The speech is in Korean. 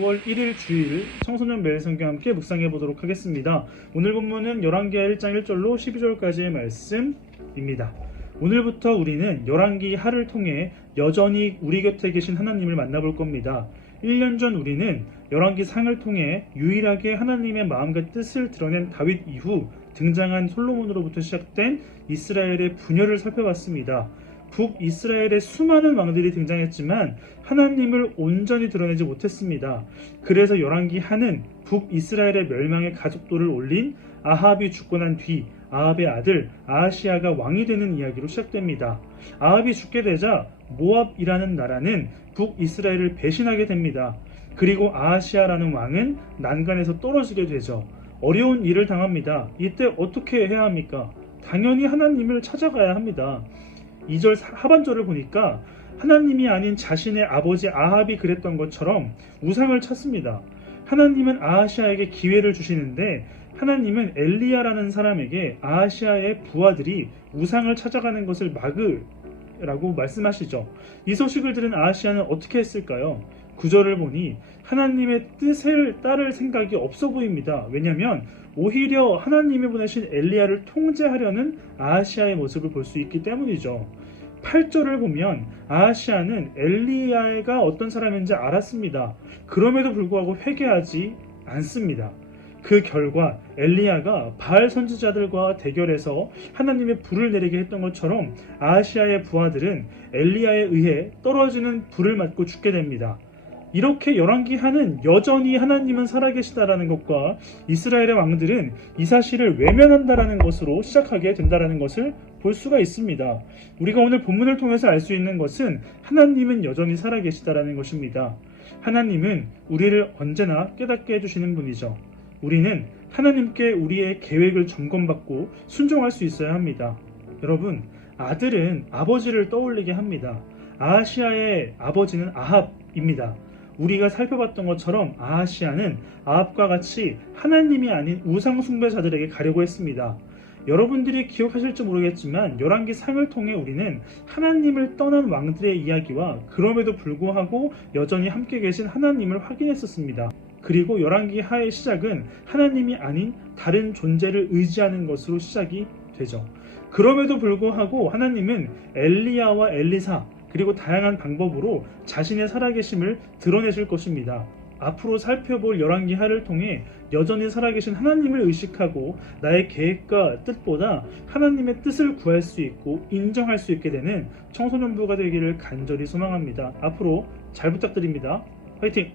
9월 1일 주일 청소년 매일 성경 함께 묵상해 보도록 하겠습니다. 오늘 본문은 열왕기하 1장 1절로 12절까지의 말씀입니다. 오늘부터 우리는 열왕기 하를 통해 여전히 우리 곁에 계신 하나님을 만나볼 겁니다. 1년 전 우리는 열왕기 상을 통해 유일하게 하나님의 마음과 뜻을 드러낸 다윗 이후 등장한 솔로몬으로부터 시작된 이스라엘의 분열을 살펴봤습니다. 북이스라엘의 수많은 왕들이 등장했지만 하나님을 온전히 드러내지 못했습니다. 그래서 열왕기 하는 북이스라엘의 멸망의 가속도를 올린 아합이 죽고 난 뒤 아합의 아들 아하시야가 왕이 되는 이야기로 시작됩니다. 아합이 죽게 되자 모압이라는 나라는 북이스라엘을 배신하게 됩니다. 그리고 아하시야라는 왕은 난간에서 떨어지게 되죠. 어려운 일을 당합니다. 이때 어떻게 해야 합니까? 당연히 하나님을 찾아가야 합니다. 2절 하반절을 보니까 하나님이 아닌 자신의 아버지 아합이 그랬던 것처럼 우상을 찾습니다. 하나님은 아하시야에게 기회를 주시는데 하나님은 엘리야라는 사람에게 아하시야의 부하들이 우상을 찾아가는 것을 막으라고 말씀하시죠. 이 소식을 들은 아하시야는 어떻게 했을까요? 9절을 보니 하나님의 뜻을 따를 생각이 없어 보입니다. 왜냐하면 오히려 하나님이 보내신 엘리야를 통제하려는 아하시야의 모습을 볼 수 있기 때문이죠. 8절을 보면 아하시야는 엘리야가 어떤 사람인지 알았습니다. 그럼에도 불구하고 회개하지 않습니다. 그 결과 엘리야가 바알 선지자들과 대결해서 하나님의 불을 내리게 했던 것처럼 아하시야의 부하들은 엘리야에 의해 떨어지는 불을 맞고 죽게 됩니다. 이렇게 열왕기 하는 여전히 하나님은 살아계시다라는 것과 이스라엘의 왕들은 이 사실을 외면한다라는 것으로 시작하게 된다라는 것을 볼 수가 있습니다. 우리가 오늘 본문을 통해서 알 수 있는 것은 하나님은 여전히 살아계시다라는 것입니다. 하나님은 우리를 언제나 깨닫게 해주시는 분이죠. 우리는 하나님께 우리의 계획을 점검받고 순종할 수 있어야 합니다. 여러분, 아들은 아버지를 떠올리게 합니다. 아하시야의 아버지는 아합입니다. 우리가 살펴봤던 것처럼 아하시야는 아합과 같이 하나님이 아닌 우상 숭배자들에게 가려고 했습니다. 여러분들이 기억하실지 모르겠지만 열왕기 상을 통해 우리는 하나님을 떠난 왕들의 이야기와 그럼에도 불구하고 여전히 함께 계신 하나님을 확인했었습니다. 그리고 열왕기 하의 시작은 하나님이 아닌 다른 존재를 의지하는 것으로 시작이 되죠. 그럼에도 불구하고 하나님은 엘리야와 엘리사 그리고 다양한 방법으로 자신의 살아계심을 드러내실 것입니다. 앞으로 살펴볼 열왕기 하를 통해 여전히 살아계신 하나님을 의식하고 나의 계획과 뜻보다 하나님의 뜻을 구할 수 있고 인정할 수 있게 되는 청소년부가 되기를 간절히 소망합니다. 앞으로 잘 부탁드립니다. 화이팅!